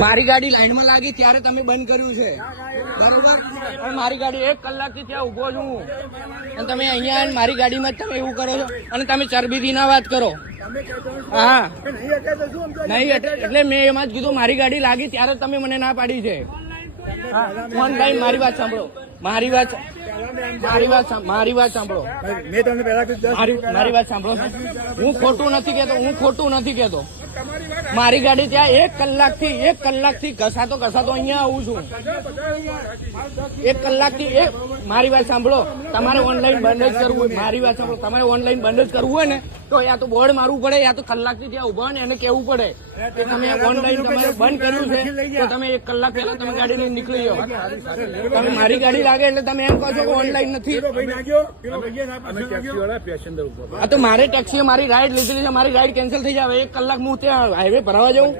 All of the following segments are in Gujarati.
મારી ગાડી લાઈનમાં લાગી ત્યારે તમે બંધ કર્યું છે, બરોબર? અને મારી ગાડી 1 કલાકથી ત્યાં ઉભો છું અને તમે અહીંયા આવીને મારી ગાડીમાં જ તમે એવું કરો છો અને તમે ચરબીથી ના વાત કરો. હા, નહીં એટલે મેં એમાં જ કીધું મારી ગાડી લાગી ત્યારે તમે મને ના પાડી છે. ઓનલાઈન મારી વાત સાંભળો, મારી વાત સાંભળો, મારી વાત સાંભળો. હું ખોટું નથી કેતો, મારી ગાડી ત્યાં 1 કલાકથી ઘસાતો અહીંયા આવું છું. 1 કલાકથી મારી વાત સાંભળો. તમારે ઓનલાઈન બંધ જ કરવું હોય, મારી વાત સાંભળો, તમારે ઓનલાઈન બંધ જ કરવું હોય ને તો યા તો બોર્ડ મારવું પડે, યા તો કલાકથી ત્યાં ઉભા ને એને કેવું પડે કે તમે ઓનલાઈન તમારે બંધ કર્યું છે તો તમે 1 કલાક પહેલા તમે ગાડી લઈને નીકળી જાઓ. તમે મારી ગાડી લાગે એટલે તમે એમ કહો છો કે ઓનલાઈન નથી. હા, તો મારે ટેક્સીએ મારી રાઈડ લીધેલી છે, મારી રાઈડ કેન્સલ થઈ જાય. 1 કલાક હું ત્યાં હાઈવે ભરાવા જાઉં.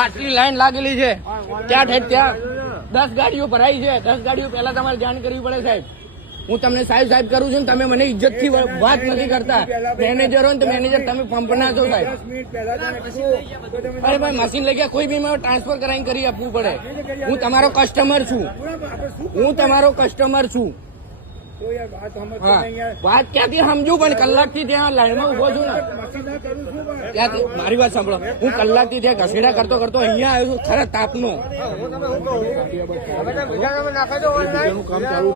આટલી લાઈન લાગેલી છે ત્યાં 10 ગાડીઓ ભરાઈ છે. 10 ગાડીઓ પહેલા તમારે જાણ કરવી પડે સાહેબ. હું તમને સાહેબ કરું છું, તમે મને ઇજ્જતથી વાત નથી કરતા. મેનેજર હોય ને તો મેનેજર તમે પંપના છો સાહેબ. અરે ભાઈ, મશીન લઈ ગયા, કોઈ બી મારે ટ્રાન્સફર કરાવીને કરી આપવું પડે. હું તમારો કસ્ટમર છું. હા, વાત ક્યાંથી સમજુ, પણ કલાકથી ત્યાં લાઈનમાં ઉભો છું ને ત્યાંથી. મારી વાત સાંભળો, હું કલાકથી ત્યાં ઘસેડા કરતો અહીંયા આવ્યો છું ખરા તાપનો.